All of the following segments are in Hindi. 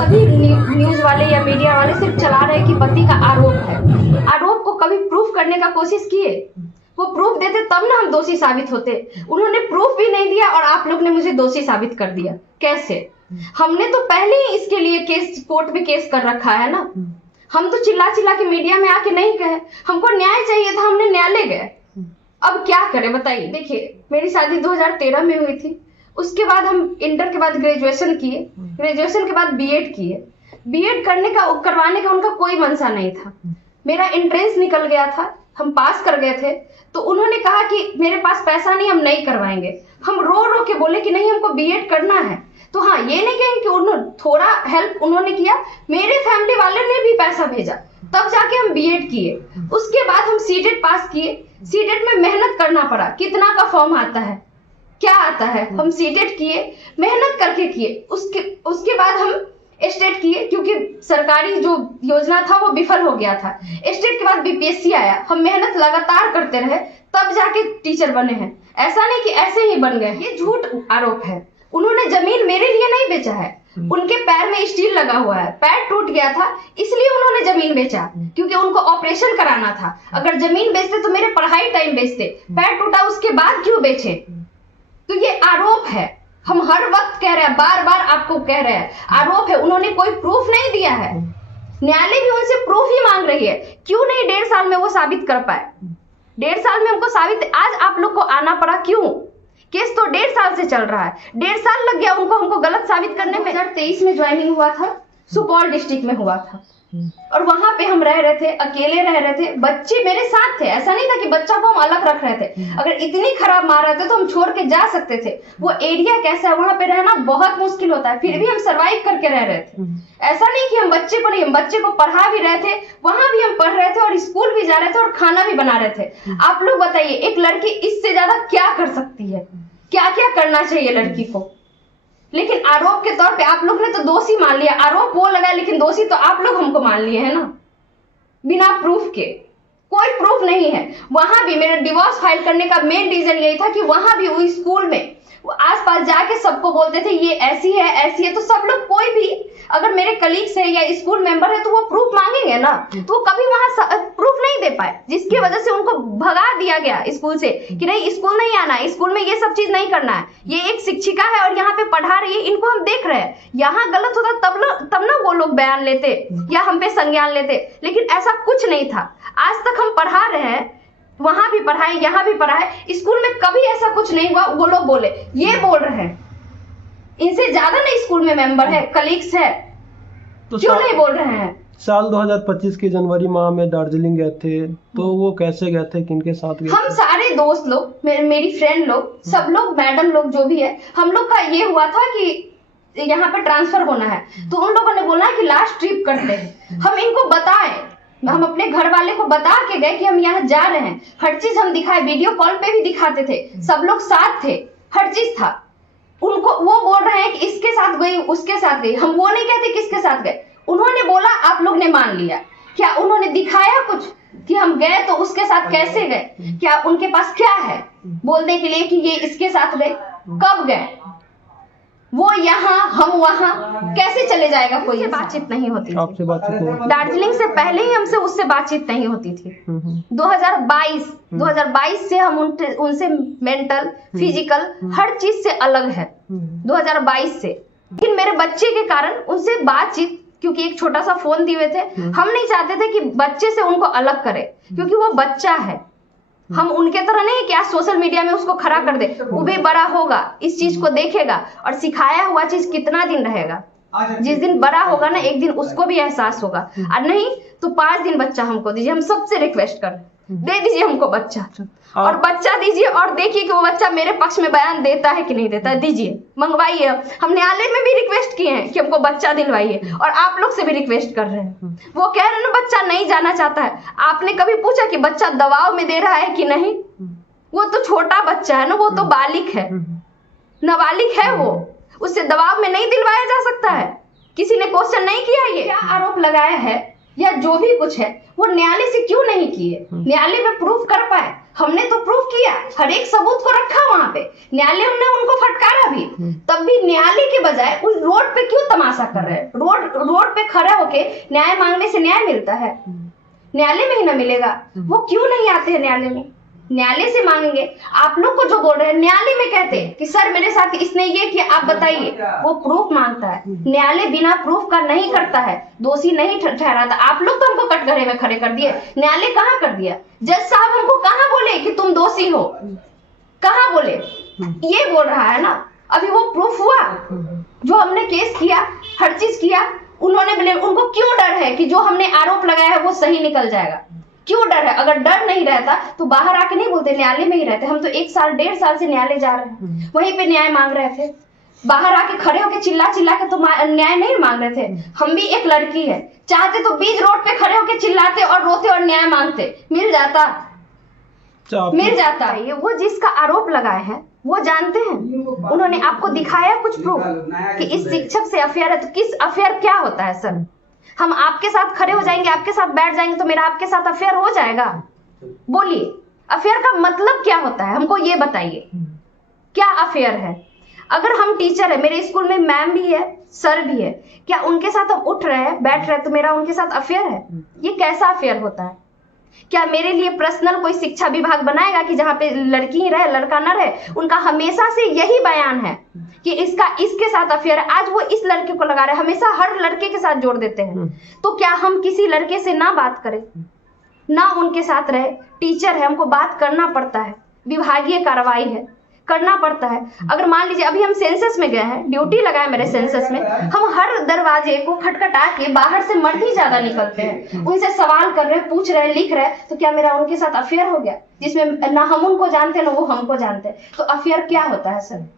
सभी न्यूज वाले या मीडिया वाले सिर्फ चला रहे कि पति का आरोप है। आरोप को कभी प्रूफ करने का कोशिश किए? वो प्रूफ देते तब ना हम दोषी साबित होते। उन्होंने प्रूफ भी नहीं दिया और आप लोग ने मुझे दोषी साबित कर दिया। कैसे? हमने तो पहले ही इसके लिए केस कोर्ट में केस कर रखा है ना। हम तो चिल्ला चिल्ला के मीडिया में आके नहीं कहे, हमको न्याय चाहिए था, हमने न्यायालय गए। अब क्या करें बताइए। देखिए, मेरी शादी 2013 में हुई थी। उसके बाद हम इंटर के बाद ग्रेजुएशन किए, ग्रेजुएशन के बाद बीएड किए। बीएड करवाने का उनका कोई मंशा नहीं था। मेरा एंट्रेंस निकल गया था, हम पास कर गए थे। तो उन्होंने कहा कि मेरे पास पैसा नहीं, हम नहीं करवाएंगे। हम रो रो के बोले कि नहीं, हमको बीएड करना है। तो हाँ, ये नहीं कहेंगे कि उन्होंने थोड़ा हेल्प उन्होंने किया, मेरे फैमिली वाले ने भी पैसा भेजा, तब जाके हम बीएड किए। उसके बाद हम सीटेट पास किए। सीटेट में मेहनत करना पड़ा। कितना का फॉर्म आता है, क्या आता है, हम सीटेट किए, मेहनत करके किए। उसके बाद हम स्टेट किए, क्योंकि सरकारी जो योजना था वो विफल हो गया था। स्टेट के बाद बीपीएससी आया। हम मेहनत लगातार करते रहे, तब जाके टीचर बने हैं। ऐसा नहीं कि ऐसे ही बन गए। ये झूठ आरोप है। उन्होंने जमीन मेरे लिए नहीं बेचा है। उनके पैर में स्टील लगा हुआ है, पैर टूट गया था, इसलिए उन्होंने जमीन बेचा, क्योंकि उनको ऑपरेशन कराना था। अगर जमीन बेचते तो मेरे पढ़ाई टाइम बेचते। पैर टूटा उसके बाद क्यों बेचे? तो ये आरोप है। हम हर वक्त कह रहे हैं, बार बार आपको कह रहे हैं, आरोप है। उन्होंने कोई प्रूफ नहीं दिया है। न्यायालय भी उनसे प्रूफ ही मांग रही है। क्यों नहीं 1.5 साल में वो साबित कर पाए? 1.5 साल में उनको साबित, आज आप लोग को आना पड़ा क्यों? केस तो 1.5 साल से चल रहा है। 1.5 साल लग गया उनको हमको गलत साबित करने में। 2023 में ज्वाइनिंग हुआ था, सुपौल डिस्ट्रिक्ट में हुआ था, और वहां पे हम रह रहे थे, अकेले रह रहे थे। बच्चे मेरे साथ थे, ऐसा नहीं था कि बच्चा को हम अलग रख रहे थे। अगर इतनी खराब मार रहे थे तो हम छोड़ के जा सकते थे। वो एरिया कैसा है, वहां पे रहना बहुत मुश्किल होता है, फिर भी हम सरवाइव करके रह रहे थे। ऐसा नहीं कि हम बच्चे को नहीं, हम बच्चे को पढ़ा भी रहे थे, वहां भी हम पढ़ रहे थे और स्कूल भी जा रहे थे और खाना भी बना रहे थे। आप लोग बताइए, एक लड़की इससे ज्यादा क्या कर सकती है? क्या क्या करना चाहिए लड़की को? लेकिन आरोप के तौर पे आप लोग ने तो दोषी मान लिया। आरोप वो लगा, लेकिन दोषी तो आप लोग हमको मान लिए है ना, बिना प्रूफ के। कोई प्रूफ नहीं है। वहां भी मेरा डिवोर्स फाइल करने का मेन रीजन यही था कि वहां भी वो स्कूल में आसपास जाके सबको बोलते थे ये ऐसी है, ऐसी है। तो सब लोग, कोई भी अगर मेरे कलीग्स है या स्कूल मेंबर है तो वो प्रूफ मांगेंगे ना, तो वो कभी वहां प्रूफ नहीं दे पाए, जिसकी वजह से उनको भगा दिया गया स्कूल से कि नहीं, स्कूल नहीं आना है, स्कूल में ये सब चीज नहीं करना है। ये एक शिक्षिका है और यहाँ पे पढ़ा रही है, इनको हम देख रहे हैं। यहाँ गलत होता तब ना वो लोग बयान लेते या हम पे संज्ञान लेते, लेकिन ऐसा कुछ नहीं था। आज तक हम पढ़ा रहे हैं, वहां भी पढ़ाए, यहाँ भी पढ़ाए, स्कूल में कभी ऐसा कुछ नहीं हुआ। वो लोग बोले, ये बोल रहे हैं, इनसे ज्यादा ना स्कूल में मेंबर है, कलीग्स है, तो क्यों नहीं बोल रहे हैं? साल 2025 के जनवरी माह में दार्जिलिंग गए थे, तो वो कैसे गए थे, किनके साथ गए थे? हम सारे दोस्त लोग, मेरी फ्रेंड लोग, सब लोग, मैडम लोग, जो भी है, हम लोग का ये हुआ था कि यहाँ पे ट्रांसफर होना है। तो उन लोगों ने बोला कि लास्ट ट्रिप करते हैं। हम इनको बताएं, हम अपने घर वाले को बता के गए कि हम यहाँ जा रहे हैं। हर चीज हम दिखाए, वीडियो कॉल पे भी दिखाते थे, सब लोग साथ थे, हर चीज था। उनको वो बोल रहे हैं कि इसके साथ गई, उसके साथ गई। हम वो नहीं कहते किसके साथ गए। उन्होंने बोला, आप लोग ने मान लिया। क्या उन्होंने दिखाया कुछ कि हम गए तो उसके साथ कैसे गए? क्या उनके पास क्या है बोलने के लिए कि ये इसके साथ गए? कब गए? वो यहाँ, हम वहाँ, कैसे चले जाएगा? कोई बातचीत नहीं होती। आपसे बातचीत नहीं? दार्जिलिंग से पहले ही हमसे उससे बातचीत नहीं होती थी। 2022 से हम उनसे मेंटल, फिजिकल, हर चीज से अलग है। 2022 से। लेकिन मेरे बच्चे के कारण उनसे बातचीत, क्योंकि एक छोटा सा फोन दिए थे, हम नहीं चाहते थे कि बच्चे से उनको अलग करे, क्योंकि वो बच्चा है। हम उनके तरह नहीं कि आज सोशल मीडिया में उसको खड़ा कर दे। वो भी बड़ा होगा, इस चीज को देखेगा, और सिखाया हुआ चीज कितना दिन रहेगा? जिस दिन बड़ा होगा ना, एक दिन उसको भी एहसास होगा। और नहीं तो 5 दिन बच्चा हमको दीजिए। हम सबसे रिक्वेस्ट कर, दे दीजिए हमको बच्चा, और बच्चा दीजिए, और देखिए कि वो बच्चा मेरे पक्ष में बयान देता है कि नहीं देता है। दीजिए, मंगवाइए। हम न्यायालय में भी रिक्वेस्ट किए हैं कि हमको बच्चा दिलवाइए, और आप लोग से भी रिक्वेस्ट कर रहे हैं। वो कह रहे हैं ना, बच्चा नहीं जाना चाहता है। आपने कभी पूछा कि बच्चा दबाव में दे रहा है कि नहीं? वो तो छोटा बच्चा है ना, वो तो बालिक है, नाबालिग है वो, उससे दबाव में नहीं दिलवाया जा सकता है। किसी ने क्वेश्चन नहीं किया ये क्या आरोप लगाया है या जो भी कुछ है, वो न्यायालय से क्यों नहीं किए? न्यायालय में प्रूफ कर पाए। हमने तो प्रूफ किया, हर एक सबूत को रखा वहां पे, न्यायालय ने उनको फटकारा भी, तब भी न्यायालय के बजाय उस रोड पे क्यों तमाशा कर रहे हैं? रोड पे खड़े होके न्याय मांगने से न्याय मिलता है? न्यायालय में ही ना मिलेगा, वो क्यों नहीं आते हैं न्यायालय में? न्यायालय से मांगेंगे। आप लोग को जो बोल रहे हैं, न्यायालय में कहते हैं कि सर मेरे साथ इसने ये किया, आप बताइए, वो प्रूफ मांगता है। न्यायालय बिना प्रूफ का नहीं करता है, दोषी नहीं ठहराता। आप लोग तो हमको कटघरे में खड़े कर दिए, न्यायालय कहाँ कर दिया? जज साहब हमको कहाँ बोले कि तुम दोषी हो? कहाँ बोले? ये बोल रहा है ना, अभी वो प्रूफ हुआ जो हमने केस किया, हर चीज किया, उन्होंने बोले। उनको क्यों डर है कि जो हमने आरोप लगाया है वो सही निकल जाएगा? क्यों डर है? अगर डर नहीं रहता तो बाहर आके नहीं बोलते, न्यायालय में ही रहते। हम तो 1 साल 1.5 साल से न्यायालय जा रहे हैं, वहीं पे न्याय मांग रहे थे। बाहर आके खड़े होके चिल्ला के तो न्याय नहीं मांग रहे थे। हम भी एक लड़की है, चाहते तो बीच रोड पे खड़े होके चिल्लाते और रोते और न्याय मांगते, मिल जाता। ये वो जिसका आरोप लगाए हैं वो जानते हैं, उन्होंने आपको दिखाया कुछ प्रूफ कि इस शिक्षक से अफेयर है। तो किस अफेयर क्या होता है सर? हम आपके साथ खड़े हो जाएंगे, आपके साथ बैठ जाएंगे तो मेरा आपके साथ अफेयर हो जाएगा? बोलिए, अफेयर का मतलब क्या होता है? हमको ये बताइए, क्या अफेयर है? अगर हम टीचर है, मेरे स्कूल में मैम भी है, सर भी है, क्या उनके साथ हम उठ रहे हैं, बैठ रहे हैं तो मेरा उनके साथ अफेयर है? ये कैसा अफेयर होता है? क्या मेरे लिए पर्सनल कोई शिक्षा विभाग बनाएगा कि जहाँ पे लड़की ही रहे लड़का न रहे? उनका हमेशा से यही बयान है कि इसके साथ अफेयर है। आज वो इस लड़के को लगा रहे हैं, हमेशा हर लड़के के साथ जोड़ देते हैं। तो क्या हम किसी लड़के से ना बात करें, ना उनके साथ रहे? टीचर है, हमको बात करना पड़ता है, विभागीय कार्रवाई है, करना पड़ता है। अगर मान लीजिए अभी हम सेंसस में गए हैं, ड्यूटी लगाए मेरे सेंसस में, हम हर दरवाजे को खटखटा के बाहर से मर्द ही ज्यादा निकलते हैं, उनसे सवाल कर रहे हैं, पूछ रहे हैं, लिख रहे हैं। तो क्या मेरा उनके साथ अफेयर हो गया, जिसमें ना हम उनको जानते ना वो हमको जानते? तो अफेयर क्या होता है सर?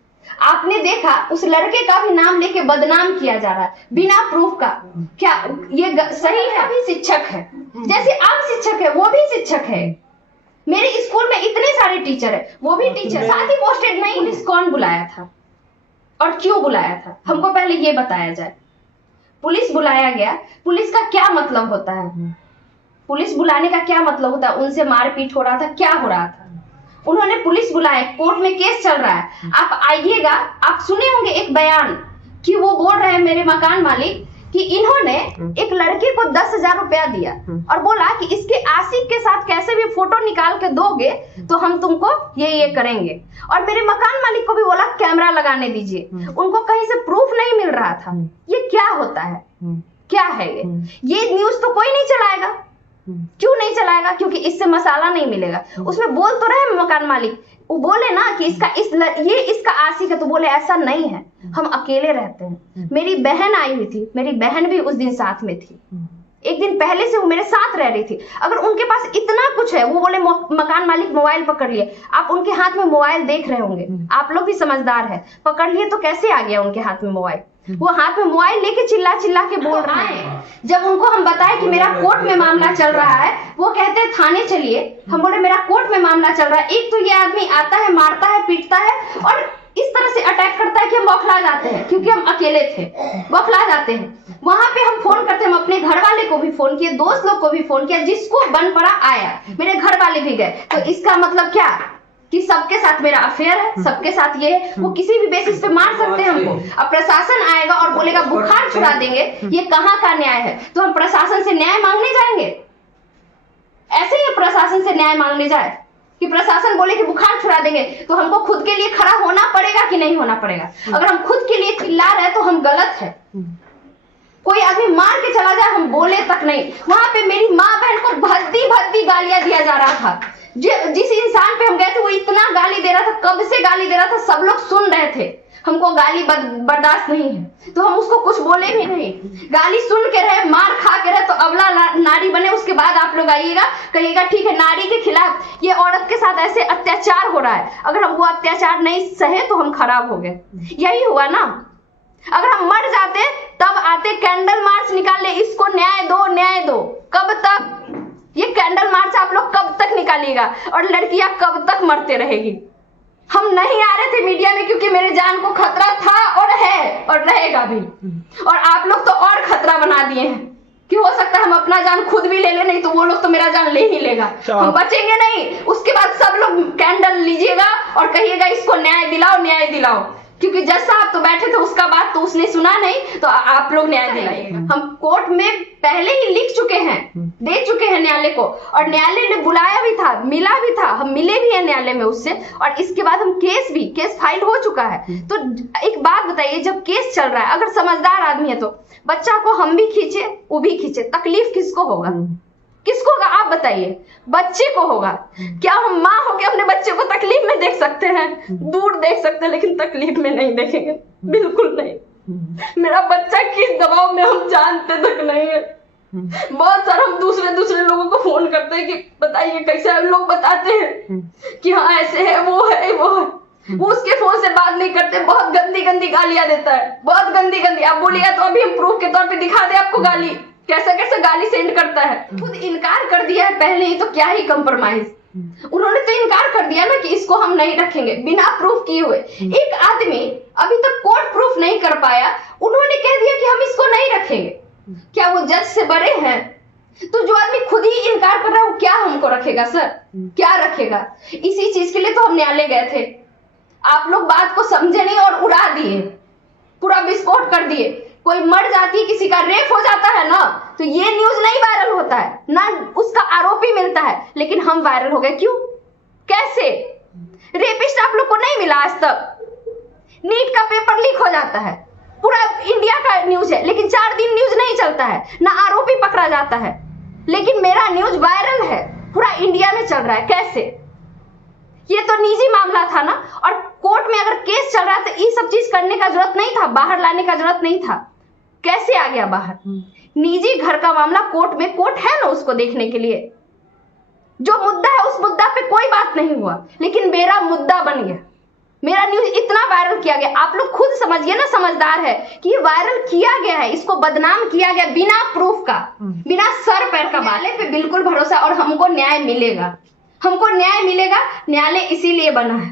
आपने देखा उस लड़के का भी नाम लेके बदनाम किया जा रहा है बिना प्रूफ का। क्या ये सही है? भी शिक्षक है, जैसे आप शिक्षक है वो भी शिक्षक है। मेरे स्कूल में इतने सारे टीचर है, वो भी टीचर, साथ ही पोस्टेड नहीं। पुलिस कौन बुलाया था और क्यों बुलाया था, हमको पहले ये बताया जाए। पुलिस बुलाया गया, पुलिस का क्या मतलब होता है? पुलिस बुलाने का क्या मतलब होता है? उनसे मारपीट हो रहा था, क्या हो रहा था? उन्होंने पुलिस बुलाया, कोर्ट में केस चल रहा है, आप आइएगा। आप सुने होंगे एक बयान कि वो बोल रहे हैं मेरे मकान मालिक कि इन्होंने एक लड़के को 10,000 रुपया दिया और बोला कि इसके आशिक के साथ कैसे भी फोटो निकाल के दोगे तो हम तुमको ये करेंगे। और मेरे मकान मालिक को भी बोला कैमरा लगाने दीजिए, उनको कहीं से प्रूफ नहीं मिल रहा था। ये क्या होता है? क्या है ये न्यूज तो कोई नहीं चलाएगा। क्यों नहीं चलाएगा? क्योंकि इससे मसाला नहीं मिलेगा। उसमें बोल तो रहे मकान मालिक, वो बोले ना कि इसका आशिक है, तो बोले ऐसा नहीं है, हम अकेले रहते हैं। मेरी बहन आई हुई थी, मेरी बहन भी उस दिन साथ में थी, एक दिन पहले से वो मेरे साथ रह रही थी। अगर उनके पास इतना कुछ है, वो बोले मकान मालिक मोबाइल पकड़ लिए, आप उनके हाथ में मोबाइल देख रहे होंगे, आप लोग भी समझदार है, पकड़ लिए तो कैसे आ गया उनके हाथ में मोबाइल? वो हाथ में मोबाइल लेके चिल्ला के बोल रहा है। जब उनको हम बताए कि मेरा कोर्ट में मामला चल रहा है, वो कहते हैं थाने चलिए। हम बोले मेरा कोर्ट में मामला चल रहा है। एक तो ये आदमी आता है, मारता है, पीटता है और इस तरह से अटैक करता है कि हम बौखला जाते हैं, क्योंकि हम अकेले थे, बौखला जाते हैं। वहां पे हम फोन करते हैं, हम अपने घर वाले को भी फोन किए, दोस्त लोग को भी फोन किया, जिसको बन पड़ा आया, मेरे घर वाले भी गए। तो इसका मतलब क्या कि सबके साथ मेरा अफेयर है, सबके साथ ये वो किसी भी बेसिस पे मार सकते हैं हमको। अब प्रशासन आएगा और बोलेगा बुखार छुड़ा देंगे, ये कहाँ का न्याय है? तो हम प्रशासन से न्याय मांगने जाएंगे? ऐसे ही प्रशासन से न्याय मांगने जाए कि प्रशासन बोले कि बुखार छुड़ा देंगे, तो हमको खुद के लिए खड़ा होना पड़ेगा कि नहीं होना पड़ेगा? अगर हम खुद के लिए चिल्ला रहे तो हम गलत है। कोई आदमी मार के चला जाए, हम बोले तक नहीं। वहां पे मेरी माँ बहन को भद्दी गालियां दिया जा रहा था। जिस इंसान पे हम गए थे वो इतना गाली दे रहा था, कब से गाली दे रहा था, सब लोग सुन रहे थे। हमको गाली बर्दाश्त नहीं है तो हम उसको कुछ बोले भी नहीं। गाली सुन के रहे, मार खा के रहे तो अबला नारी बने। उसके बाद आप लोग आइएगा, कहिएगा ठीक है नारी के खिलाफ ये औरत के साथ ऐसे अत्याचार हो रहा है। अगर हम वो अत्याचार नहीं सहे तो हम खराब हो गए। यही हुआ ना। अगर हम मर जाते तब आते कैंडल मार्च निकाल ले, इसको न्याय दो, न्याय दो। कब तक ये कैंडल मार्च आप लोग कब तक निकालिएगा? और लड़कियां कब तक मरते रहेगी? हम नहीं आ रहे थे मीडिया में क्योंकि मेरे जान को खतरा था और है और रहेगा भी। और आप लोग तो और खतरा बना दिए हैं कि हो सकता है हम अपना जान खुद भी ले ले, नहीं तो वो लोग तो मेरा जान ले ही लेगा, हम बचेंगे नहीं। उसके बाद सब लोग कैंडल लीजिएगा और कहिएगा इसको न्याय दिलाओ, न्याय दिलाओ, क्योंकि जज साहब तो बैठे थे, उसका बात तो उसने सुना नहीं, तो आप लोग न्याय दिलाइएगा। हम कोर्ट में पहले ही लिख चुके हैं, दे चुके हैं न्यायालय को, और न्यायालय ने बुलाया भी था, मिला भी था, हम मिले भी हैं न्यायालय में उससे, और इसके बाद हम केस फाइल हो चुका है। तो एक बात बताइए, जब केस चल रहा है, अगर समझदार आदमी है तो बच्चा को हम भी खींचे, वो भी खींचे, तकलीफ किसको होगा? किसको होगा आप बताइए? बच्चे को होगा। क्या हम माँ होके अपने बच्चे को तकलीफ में देख सकते हैं? दूर देख सकते हैं, लेकिन तकलीफ में नहीं देखेंगे, बिल्कुल नहीं। मेरा बच्चा किस दबाव में हम जानते तक नहीं है। बहुत सारा हम दूसरे लोगों को फोन करते हैं कि बताइए कैसे, लोग बताते हैं कि हाँ ऐसे है, वो है, वो है। वो उसके फोन से बात नहीं करते, बहुत गंदी गालियां देता है, बहुत गंदी। आप बोलिएगा तो अभी हम प्रूफ के तौर पे दिखा दे आपको गाली, कैसे गाली सेंड करता है। खुद इनकार कर दिया है पहले ही, तो क्या ही कंप्रोमाइज। उन्होंने तो इनकार कर दिया ना कि इसको हम नहीं रखेंगे, बिना प्रूफ किए हुए। एक आदमी अभी तक कोर्ट प्रूफ नहीं कर पाया, उन्होंने कह दिया कि हम इसको नहीं रखेंगे। क्या वो जज से बड़े हैं? तो जो आदमी खुद ही इनकार कर रहा है, वो क्या हमको रखेगा सर? क्या रखेगा? इसी चीज के लिए तो हम न्यायालय गए थे। आप लोग बात को समझे नहीं और उड़ा दिए, पूरा विस्फोट कर दिए। कोई मर जाती है, किसी का रेप हो जाता है ना, तो ये न्यूज नहीं वायरल होता है ना, उसका आरोपी मिलता है, लेकिन हम वायरल हो गए। क्यों? कैसे? रेपिस्ट आप लोग को नहीं मिला आज तक? नीट का पेपर लीक हो जाता है, पूरा इंडिया का न्यूज है, लेकिन 4 दिन न्यूज नहीं चलता है, ना आरोपी पकड़ा जाता है, लेकिन मेरा न्यूज वायरल है, पूरा इंडिया में चल रहा है। कैसे? ये तो निजी मामला था ना, और कोर्ट में अगर केस चल रहा है तो ये सब चीज करने का जरूरत नहीं था, बाहर लाने का जरूरत नहीं था। कैसे आ गया बाहर? निजी घर का मामला कोर्ट में, कोर्ट है ना उसको देखने के लिए। जो मुद्दा है उस मुद्दा पे कोई बात नहीं हुआ, लेकिन मेरा मुद्दा बन गया, मेरा न्यूज इतना वायरल किया गया। आप लोग खुद समझिए ना, समझदार है कि ये वायरल किया गया है, इसको बदनाम किया गया बिना प्रूफ का, बिना सर पैर का। न्यायालय पे बिल्कुल भरोसा, और हमको न्याय मिलेगा, हमको न्याय मिलेगा। न्यायालय इसीलिए बना है